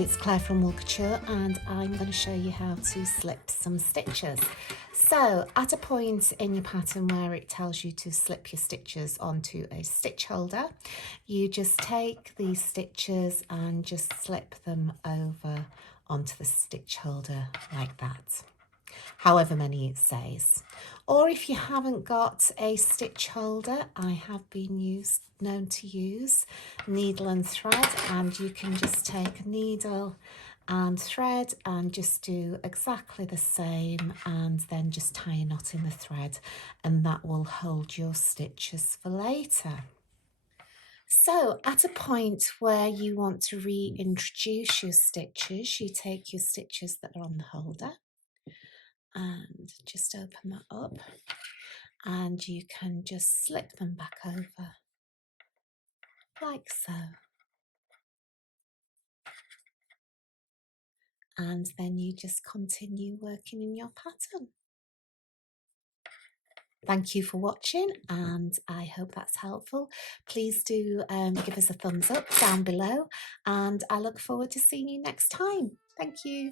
it's Claire from Wool Couture and I'm going to show you how to slip some stitches. So at a point in your pattern where it tells you to slip your stitches onto a stitch holder, you just take these stitches and just slip them over onto the stitch holder like that, however many it says. Or if you haven't got a stitch holder, I have been known to use needle and thread, and you can just take a needle and thread and just do exactly the same, and then just tie a knot in the thread, and that will hold your stitches for later. So at a point where you want to reintroduce your stitches, you take your stitches that are on the holder and just open that up, and you can just slip them back over like so, and then you just continue working in your pattern. Thank you for watching, and I hope that's helpful. Please do give us a thumbs up down below, and I look forward to seeing you next time. Thank you.